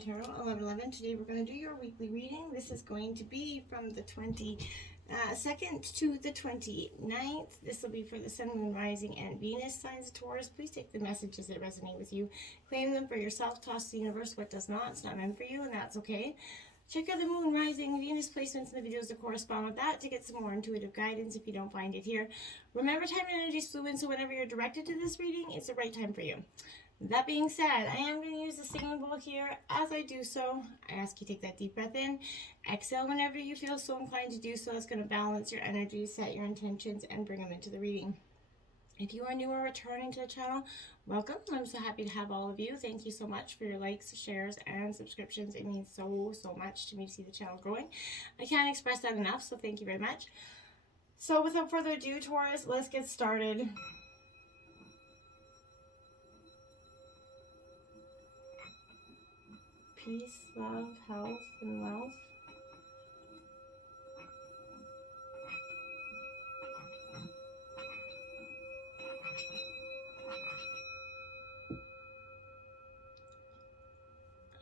Tarot 1111. Today we're going to do your weekly reading. This is going to be from the 22nd to the 29th. This will be for the Sun, Moon, Rising, and Venus signs of Taurus. Please take the messages that resonate with you. Claim them for yourself. Toss to the universe what does not. It's not meant for you, and that's okay. Check out the Moon, Rising, Venus placements in the videos that correspond with that to get some more intuitive guidance if you don't find it here. Remember, time and energy is fluid, so whenever you're directed to this reading, it's the right time for you. That being said, I am going to use the singing bowl here. As I do so, I ask you to take that deep breath in. Exhale whenever you feel so inclined to do so. That's going to balance your energy, set your intentions, and bring them into the reading. If you are new or returning to the channel, welcome. I'm so happy to have all of you. Thank you so much for your likes, shares, and subscriptions. It means so much to me to see the channel growing. I can't express that enough, so thank you very much. So without further ado, Taurus, let's get started. Peace, love, health, and wealth.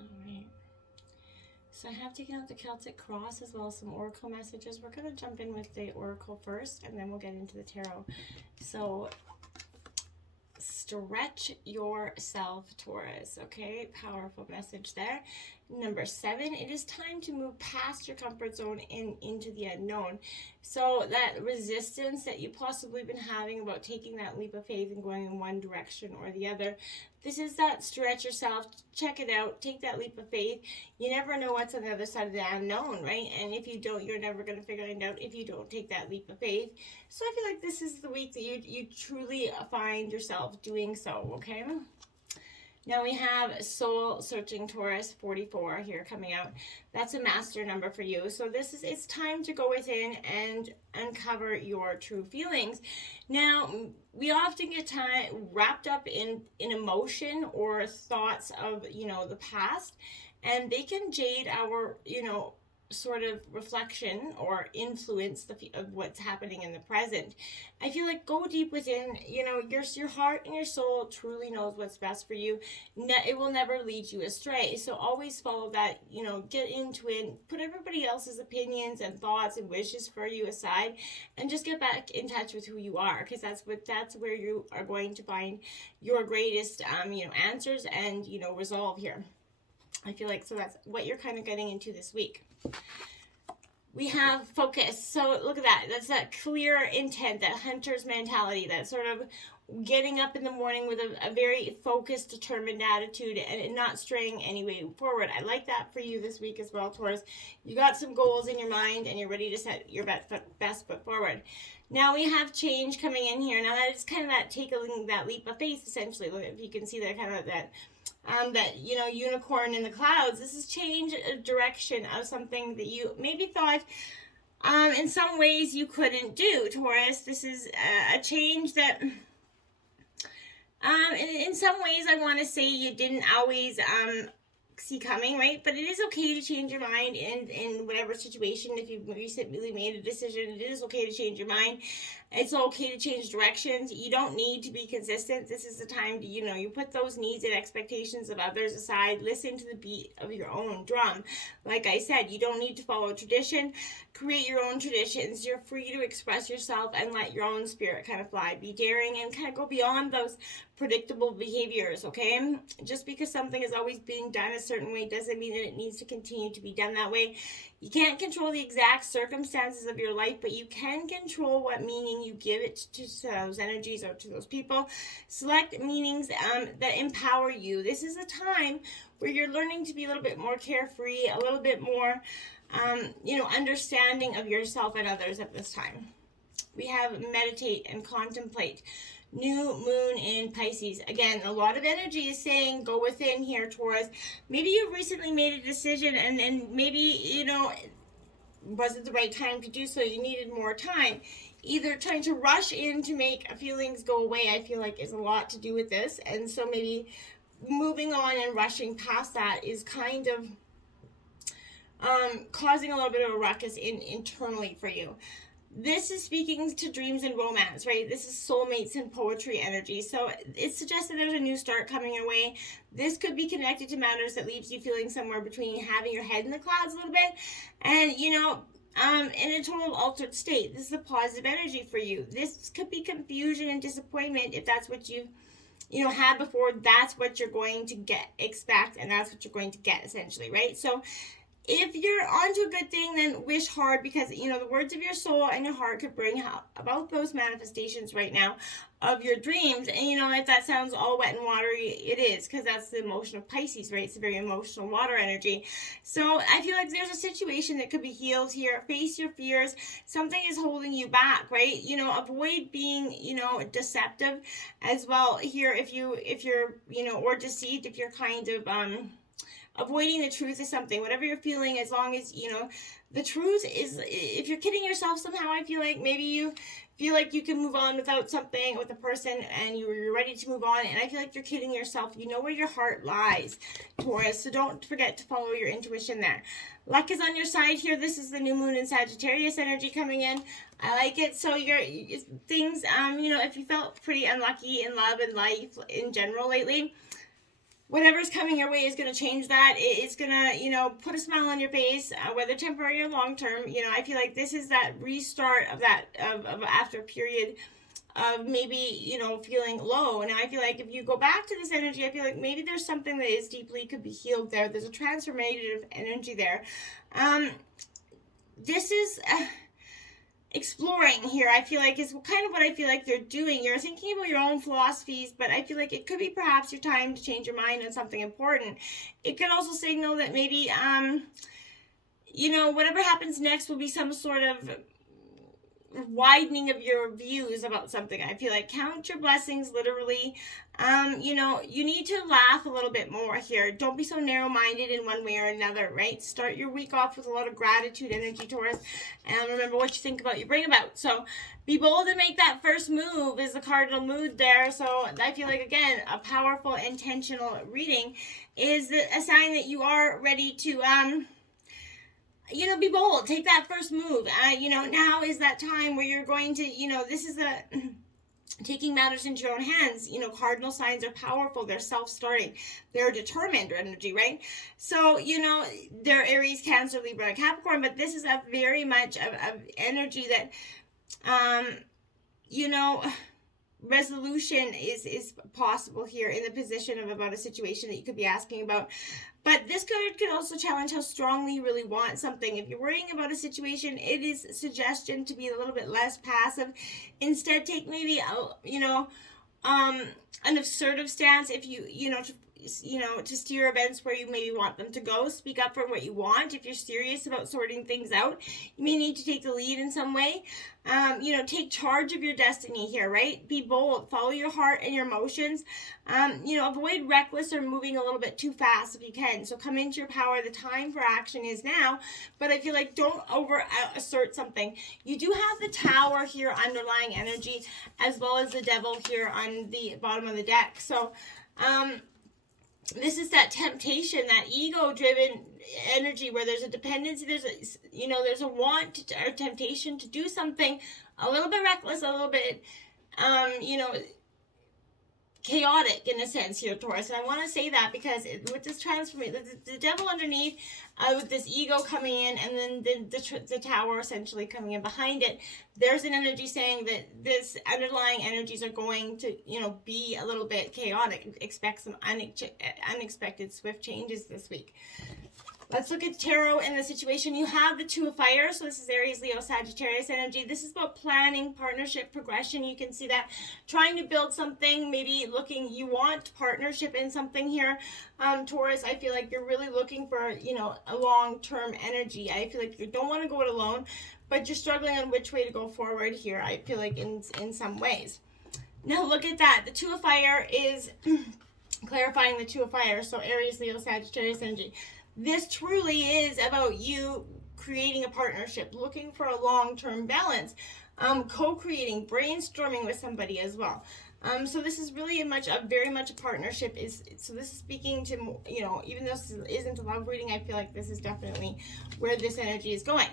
Alright. So I have taken out the Celtic cross as well as some oracle messages. We're going to jump in with the oracle first, and then we'll get into the tarot. So stretch yourself, Taurus. Okay, powerful message there. Number 7, it is time to move past your comfort zone and into the unknown. So that resistance that you possibly been having about taking that leap of faith and going in one direction or the other, this is that stretch yourself, check it out, take that leap of faith. You never know what's on the other side of the unknown, right? And if you don't, you're never going to figure it out if you don't take that leap of faith. So I feel like this is the week that you truly find yourself doing so, okay? Now we have Soul Searching Taurus 44 here coming out. That's a master number for you. So it's time to go within and uncover your true feelings. Now, we often get wrapped up in emotion or thoughts of, the past, and they can jade our, sort of reflection or influence of what's happening in the present. I feel like go deep within, your heart and your soul truly knows what's best for you. It will never lead you astray. So always follow that, get into it, put everybody else's opinions and thoughts and wishes for you aside, and just get back in touch with who you are, because that's where you are going to find your greatest, answers and, resolve here. I feel like, so that's what you're kind of getting into this week. We have focus. So look at that. That's that clear intent, that hunter's mentality, that sort of getting up in the morning with a very focused, determined attitude and not straying any way forward. I like that for you this week as well, Taurus. You got some goals in your mind and you're ready to set your best foot forward. Now we have change coming in here. Now that is kind of that taking that leap of faith, essentially. Look, if you can see that kind of that unicorn in the clouds. This is change a direction of something that you maybe thought in some ways you couldn't do, Taurus. This is a change that in some ways I want to say you didn't always see coming, right? But it is okay to change your mind in whatever situation. If you've recently made a decision, it is okay to change your mind. It's okay to change directions. You don't need to be consistent. This is the time to, you put those needs and expectations of others aside. Listen to the beat of your own drum. Like I said, you don't need to follow tradition. Create your own traditions. You're free to express yourself and let your own spirit kind of fly. Be daring and kind of go beyond those predictable behaviors, okay? Just because something is always being done a certain way doesn't mean that it needs to continue to be done that way. You can't control the exact circumstances of your life, but you can control what meaning you give it to those energies or to those people. Select meanings that empower you. This is a time where you're learning to be a little bit more carefree, a little bit more, understanding of yourself and others at this time. We have meditate and contemplate. New moon in Pisces. Again, a lot of energy is saying go within here, Taurus. Maybe you recently made a decision and maybe, wasn't the right time to do so. You needed more time. Either trying to rush in to make feelings go away, I feel like, is a lot to do with this. And so maybe moving on and rushing past that is kind of causing a little bit of a ruckus internally for you. this is speaking to dreams and romance, right? This is soulmates and poetry energy. So it suggests that there's a new start coming your way. This could be connected to matters that leaves you feeling somewhere between having your head in the clouds a little bit and, in a total altered state. This is a positive energy for you. This could be confusion and disappointment if that's what you've had before. That's what you're going to expect, and that's what you're going to get, essentially, right? So if you're onto a good thing, then wish hard, because, the words of your soul and your heart could bring about those manifestations right now of your dreams. And, if that sounds all wet and watery, it is, because that's the emotion of Pisces, right? It's a very emotional water energy. So I feel like there's a situation that could be healed here. Face your fears. Something is holding you back, right? Avoid being, deceptive as well here if you're, or deceived if you're kind of, avoiding the truth is something, whatever you're feeling, as long as, the truth is, if you're kidding yourself somehow, I feel like maybe you feel like you can move on without something, with a person, and you're ready to move on, and I feel like you're kidding yourself. You know where your heart lies, Taurus, so don't forget to follow your intuition there. Luck is on your side here. This is the new moon in Sagittarius energy coming in. I like it. So your things, if you felt pretty unlucky in love and life in general lately, whatever's coming your way is going to change that. It's going to, put a smile on your face, whether temporary or long term. I feel like this is that restart of after a period of maybe, feeling low. And I feel like if you go back to this energy, I feel like maybe there's something that is deeply could be healed there. There's a transformative energy there. This is exploring here, I feel like, is kind of what I feel like they're doing. You're thinking about your own philosophies, but I feel like it could be perhaps your time to change your mind on something important. It could also signal that maybe, whatever happens next will be some sort of widening of your views about something. I feel like count your blessings, literally. You need to laugh a little bit more here. Don't be so narrow-minded in one way or another, right? Start your week off with a lot of gratitude energy, Taurus, and remember what you think about, you bring about. So be bold and make that first move is the cardinal mood there. So I feel like, again, a powerful, intentional reading is a sign that you are ready to, be bold. Take that first move. Now is that time where you're going to, this is taking matters into your own hands. Cardinal signs are powerful. They're self-starting. They're determined energy, right? So, they're Aries, Cancer, Libra, Capricorn, but this is a very much of energy that, resolution is possible here in the position of about a situation that you could be asking about. But this card could also challenge how strongly you really want something. If you're worrying about a situation, it is a suggestion to be a little bit less passive. Instead, take maybe an assertive stance. If to steer events where you maybe want them to go. Speak up for what you want. If you're serious about sorting things out, you may need to take the lead in some way. Take charge of your destiny here, right? Be bold. Follow your heart and your emotions. Avoid reckless or moving a little bit too fast if you can. So come into your power. The time for action is now. But I feel like don't over assert something. You do have the Tower here, underlying energy, as well as the Devil here on the bottom of the deck. So, this is that temptation, that ego-driven energy where there's a dependency, there's a want or temptation to do something a little bit reckless, a little bit, chaotic in a sense here, Taurus. And I want to say that because with this transformation, the Devil underneath, with this ego coming in, and then the Tower essentially coming in behind it, there's an energy saying that this underlying energies are going to, be a little bit chaotic. Expect some unexpected swift changes this week. Let's look at tarot in the situation. You have the Two of Fire. So this is Aries, Leo, Sagittarius energy. This is about planning, partnership, progression. You can see that trying to build something, maybe you want partnership in something here. Taurus, I feel like you're really looking for, a long-term energy. I feel like you don't want to go it alone, but you're struggling on which way to go forward here. I feel like in some ways. Now look at that. The Two of Fire is clarifying the Two of Fire. So Aries, Leo, Sagittarius energy. This truly is about you creating a partnership, looking for a long-term balance, co-creating, brainstorming with somebody as well. So this is really very much a partnership. So this is speaking to, even though this isn't a love reading, I feel like this is definitely where this energy is going.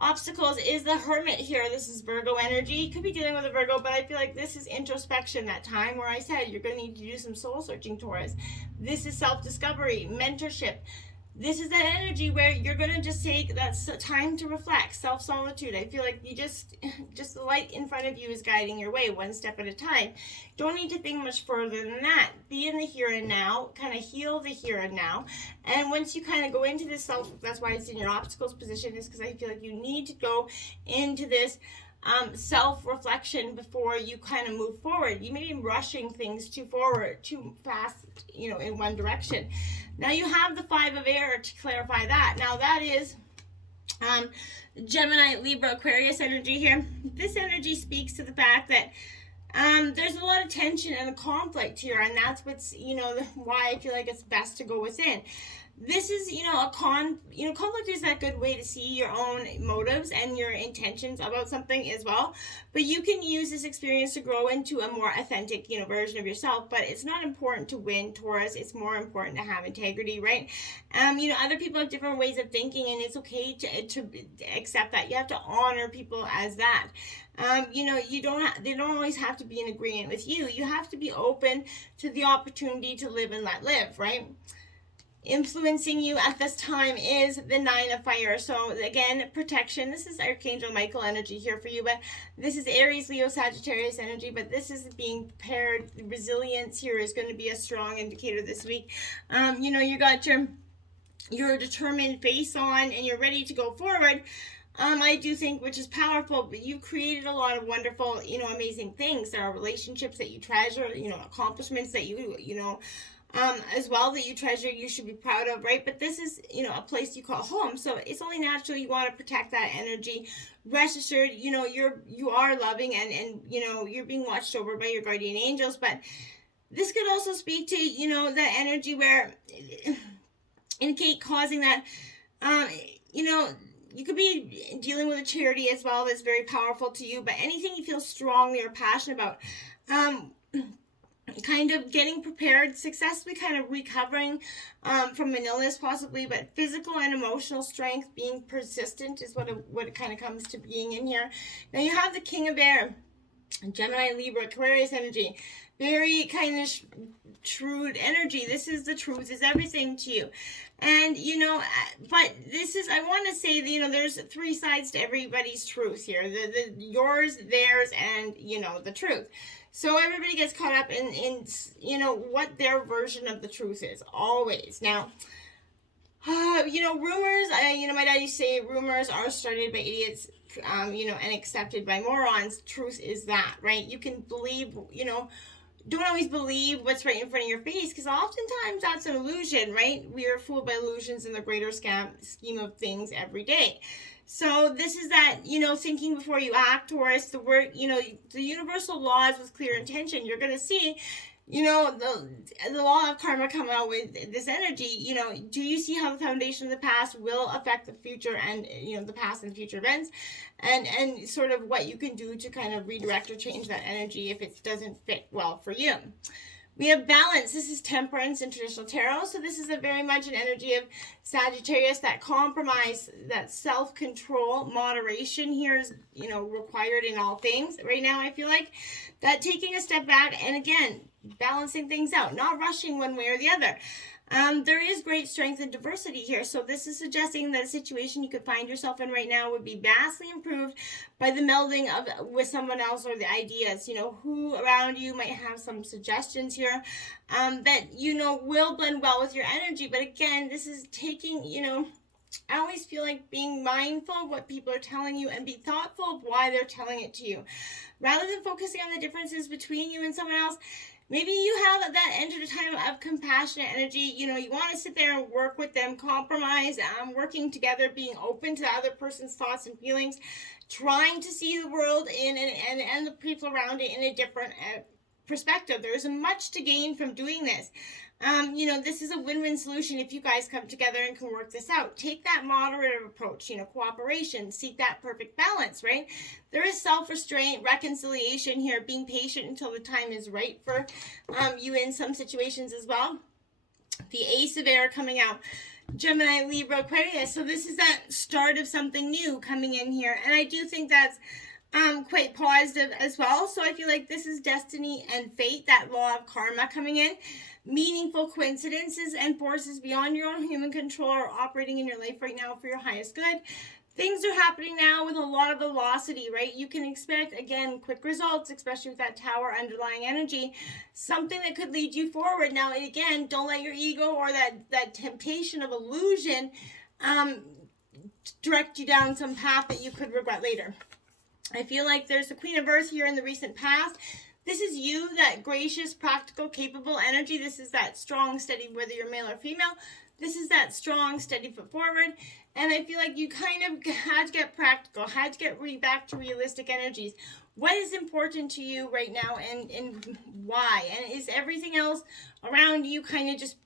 obstacles is the Hermit here. This is Virgo energy. You could be dealing with a Virgo, but I feel like this is introspection, that time where I said you're going to need to do some soul searching, Taurus. This is self-discovery, mentorship. This is that energy where you're going to just take that time to reflect, self-solitude. I feel like you just the light in front of you is guiding your way one step at a time. Don't need to think much further than that. Be in the here and now, kind of heal the here and now. And once you kind of go into this that's why it's in your obstacles position, is because I feel like you need to go into this self-reflection before you kind of move forward. You may be rushing things too fast, in one direction. Now you have the 5 of air to clarify that. Now that is Gemini, Libra, Aquarius energy here. This energy speaks to the fact that there's a lot of tension and a conflict here, and that's what's, why I feel like it's best to go within. This is, conflict is that good way to see your own motives and your intentions about something as well. But you can use this experience to grow into a more authentic, version of yourself. But it's not important to win, Taurus. It's more important to have integrity, right? Other people have different ways of thinking, and it's okay to accept that. You have to honor people as that. They don't always have to be in agreement with you. You have to be open to the opportunity to live and let live, right? Influencing you at this time is the 9 of fire. So again, protection. This is Archangel Michael energy here for you, but this is Aries, Leo, Sagittarius energy, but this is being prepared. Resilience here is going to be a strong indicator this week. You got your determined face on and you're ready to go forward. I do think, which is powerful, but you've created a lot of wonderful, amazing things. There are relationships that you treasure, accomplishments that you as well that you treasure, you should be proud of, right? But this is, a place you call home. So it's only natural you want to protect that energy. Rest assured, you are loving and you're being watched over by your guardian angels. But this could also speak to, that energy where indicate causing that, you could be dealing with a charity as well that's very powerful to you, but anything you feel strongly or passionate about, kind of getting prepared, successfully kind of recovering from an illness possibly, but physical and emotional strength, being persistent is what it kind of comes to being in here. Now you have the King of Air, Gemini, Libra, Aquarius energy, very kind of shrewd energy. This is the truth, is everything to you. And, but this is, I want to say that, there's 3 sides to everybody's truth here, the yours, theirs, and, the truth. So everybody gets caught up in what their version of the truth is, always. Now, rumors, my dad used to say rumors are started by idiots, and accepted by morons. Truth is that, right? You can believe, don't always believe what's right in front of your face, because oftentimes that's an illusion, right? We are fooled by illusions in the greater scheme of things every day. So this is that, thinking before you act, Taurus, the word, the universal laws with clear intention. You're going to see, the law of karma come out with this energy. Do you see how the foundation of the past will affect the future and, the past and future events, and sort of what you can do to kind of redirect or change that energy if it doesn't fit well for you. We have balance. This is temperance in traditional tarot. So this is a very much an energy of Sagittarius, that compromise, that self-control, moderation here is, required in all things. Right now, I feel like that taking a step back and again, balancing things out, not rushing one way or the other. There is great strength and diversity here. So this is suggesting that a situation you could find yourself in right now would be vastly improved by the melding with someone else or the ideas, who around you might have some suggestions here, that, will blend well with your energy. But again, this is taking, I always feel like being mindful of what people are telling you and be thoughtful of why they're telling it to you. Rather than focusing on the differences between you and someone else, maybe you have that entered a time of compassionate energy. You want to sit there and work with them, compromise, working together, being open to the other person's thoughts and feelings, trying to see the world and the people around it in a different perspective. There's much to gain from doing this. This is a win-win solution if you guys come together and can work this out. Take that moderative approach, cooperation, seek that perfect balance, right? There is self-restraint, reconciliation here, being patient until the time is right for you in some situations as well. The Ace of Air coming out. Gemini, Libra, Aquarius. So this is that start of something new coming in here. And I do think that's quite positive as well. So I feel like this is destiny and fate, that law of karma coming in. Meaningful coincidences and forces beyond your own human control are operating in your life right now for your highest good. Things are happening now with a lot of velocity, right? You can expect, again, quick results, especially with that Tower underlying energy. Something that could lead you forward. Now, and again, don't let your ego or that temptation of illusion direct you down some path that you could regret later. I feel like there's the Queen of Earth here in the recent past. This is you, that gracious, practical, capable energy. This is that strong, steady, whether you're male or female. This is that strong, steady foot forward. And I feel like you kind of had to get practical, had to get back to realistic energies. What is important to you right now, and why? And is everything else around you kind of just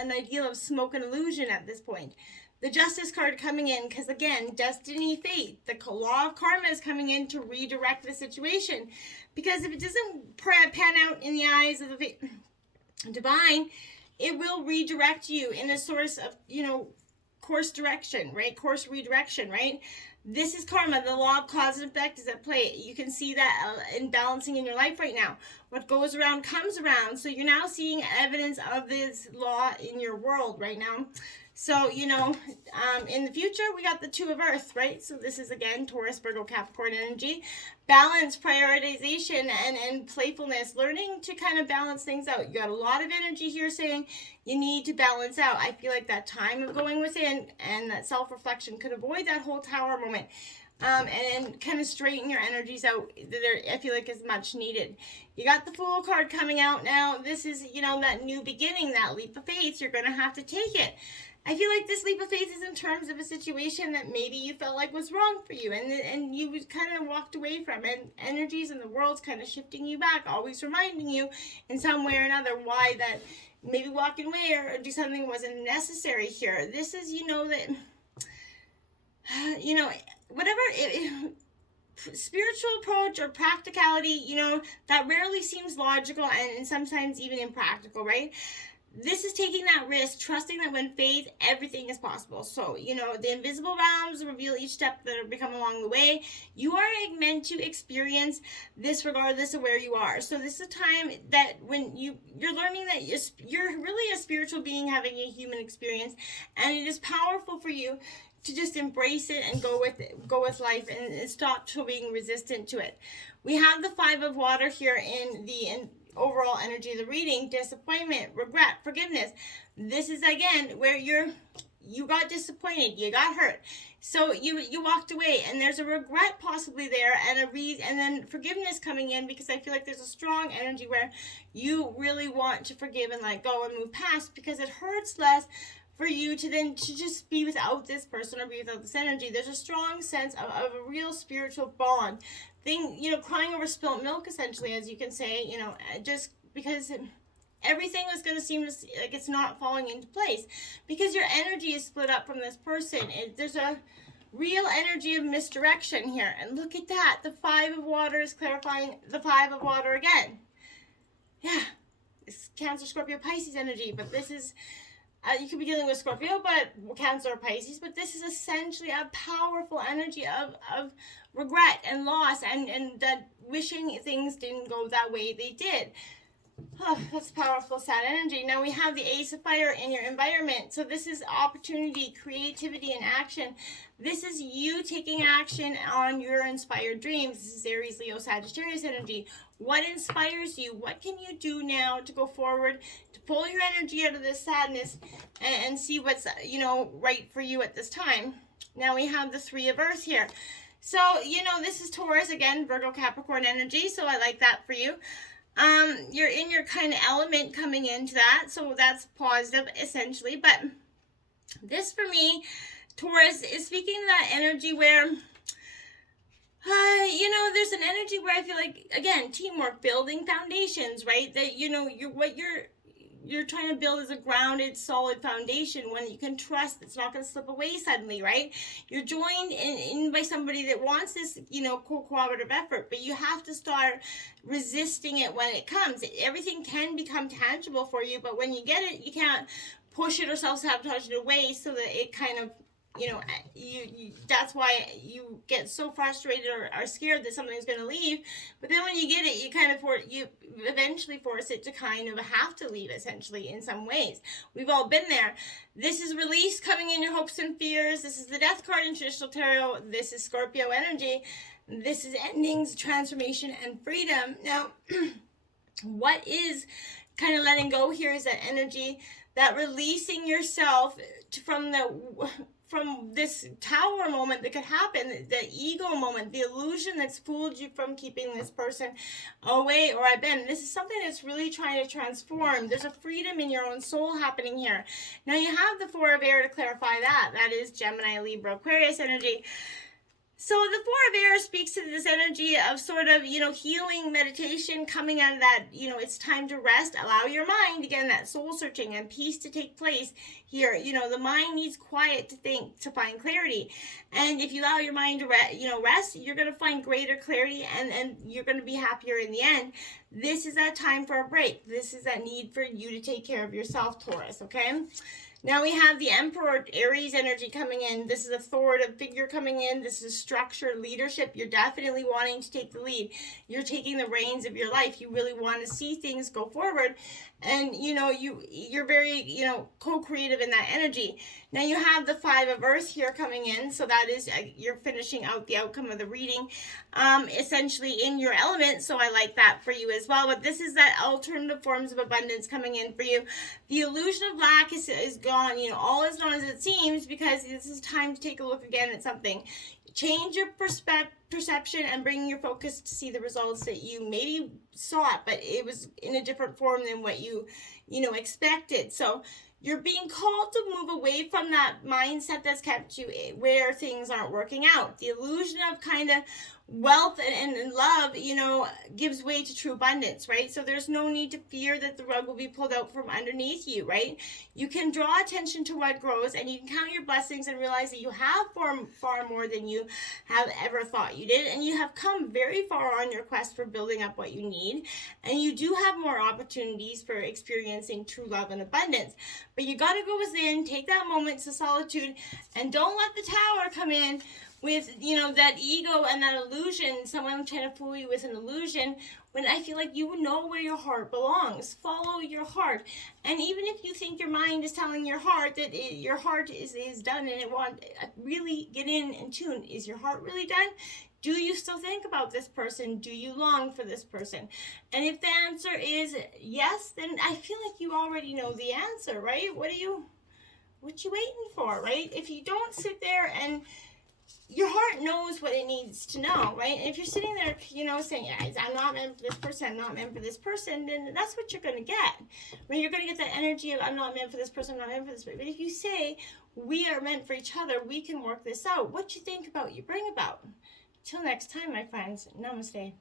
an ideal of smoke and illusion at this point? The Justice card coming in, because again, destiny, fate, the law of karma is coming in to redirect the situation. Because if it doesn't pan out in the eyes of the divine, it will redirect you in a source of, course direction, right? Course redirection, right? This is karma. The law of cause and effect is at play. You can see that in balancing in your life right now. What goes around comes around. So you're now seeing evidence of this law in your world right now. So, in the future, we got the Two of Earth, right? So this is, again, Taurus, Virgo, Capricorn energy. Balance, prioritization, and playfulness. Learning to kind of balance things out. You got a lot of energy here saying you need to balance out. I feel like that time of going within and that self-reflection could avoid that whole Tower moment. And kind of straighten your energies out. I feel like is much needed. You got the Fool card coming out now. This is, that new beginning, that leap of faith. You're going to have to take it. I feel like this leap of faith is in terms of a situation that maybe you felt like was wrong for you and you kind of walked away from, and energies in the world's kind of shifting you back, always reminding you in some way or another why that maybe walking away or do something wasn't necessary here. This is, whatever spiritual approach or practicality, that rarely seems logical and sometimes even impractical, right? This is taking that risk, trusting that when faith, everything is possible. So, the invisible realms reveal each step that have become along the way. You are meant to experience this regardless of where you are. So this is a time that when you're learning that you're really a spiritual being having a human experience, and it is powerful for you to just embrace it and go with life and stop being resistant to it. We have the Five of Water here in the overall energy of the reading. Disappointment, regret, forgiveness. This is again where you got disappointed, you got hurt, so you walked away, and there's a regret possibly there, and then forgiveness coming in, because I feel like there's a strong energy where you really want to forgive and let go and move past, because it hurts less for you to just be without this person or be without this energy. There's a strong sense of a real spiritual bond thing, crying over spilt milk, essentially, as you can say, just because everything was going to seem like it's not falling into place because your energy is split up from this person. There's a real energy of misdirection here. And look at that. The Five of Water is clarifying the Five of Water again. Yeah, it's Cancer, Scorpio, Pisces energy, but this is you could be dealing with Scorpio, but Cancer or Pisces, but this is essentially a powerful energy of regret and loss and that wishing things didn't go that way they did. Oh, that's powerful, sad energy. Now we have the Ace of Fire in your environment. So this is opportunity, creativity, and action. This is you taking action on your inspired dreams. This is Aries, Leo, Sagittarius energy. What inspires you? What can you do now to go forward, to pull your energy out of this sadness and see what's, right for you at this time? Now we have the Three of Earth here. So, this is Taurus, again, Virgo, Capricorn energy. So I like that for you. You're in your kind of element coming into that, so that's positive essentially. But this for me, Taurus, is speaking to that energy where there's an energy where I feel like, again, teamwork, building foundations, right? That you're trying to build is a grounded, solid foundation, one that you can trust that's not going to slip away suddenly, right? You're joined in by somebody that wants this, cooperative effort, but you have to start resisting it when it comes. Everything can become tangible for you, but when you get it, you can't push it or self-sabotage it away so that it kind of, that's why you get so frustrated or are scared that something's going to leave. But then when you get it, you eventually force it to kind of have to leave, essentially, in some ways. We've all been there. This is release coming in your hopes and fears. This is the Death card in traditional tarot. This is Scorpio energy. This is endings, transformation, and freedom. Now, what is kind of letting go here is that energy, that releasing yourself from this tower moment that could happen, the ego moment, the illusion that's fooled you from keeping this person away or I've been. This is something that's really trying to transform. There's a freedom in your own soul happening here. Now you have the Four of Air to clarify that. That is Gemini, Libra, Aquarius energy. So the Four of Air speaks to this energy of sort of, healing, meditation, coming out of that, it's time to rest, allow your mind, again, that soul searching and peace to take place here. The mind needs quiet to think, to find clarity. And if you allow your mind to rest, you're going to find greater clarity and you're going to be happier in the end. This is that time for a break. This is that need for you to take care of yourself, Taurus, okay? Now we have the Emperor, Aries energy coming in. This is a authoritative figure coming in. This is structure, leadership. You're definitely wanting to take the lead. You're taking the reins of your life. You really want to see things go forward. And, you're very, co-creative in that energy. Now you have the Five of Earth here coming in. So that is, you're finishing out the outcome of the reading, essentially in your element. So I like that for you as well. But this is that alternative forms of abundance coming in for you. The illusion of lack is gone. All is not as it seems, because this is time to take a look again at something. Change your perception and bring your focus to see the results that you maybe sought, but it was in a different form than what you expected. So you're being called to move away from that mindset that's kept you where things aren't working out. The illusion of kind of wealth and love, gives way to true abundance, right? So there's no need to fear that the rug will be pulled out from underneath you, right? You can draw attention to what grows, and you can count your blessings and realize that you have far more than you have ever thought you did, and you have come very far on your quest for building up what you need, and you do have more opportunities for experiencing true love and abundance. But you got to go within, take that moment to solitude, and don't let the Tower come in with, that ego and that illusion, someone trying to fool you with an illusion, when I feel like you know where your heart belongs. Follow your heart. And even if you think your mind is telling your heart that your heart is done and it wants really get in and tune. Is your heart really done? Do you still think about this person? Do you long for this person? And if the answer is yes, then I feel like you already know the answer, right? What you waiting for, right? If you don't sit there and your heart knows what it needs to know, right? And if you're sitting there, saying, I'm not meant for this person, I'm not meant for this person, then that's what you're going to get. When you're going to get that energy of, I'm not meant for this person, I'm not meant for this person. But if you say, we are meant for each other, we can work this out, what you think about, you bring about. Till next time, my friends, namaste.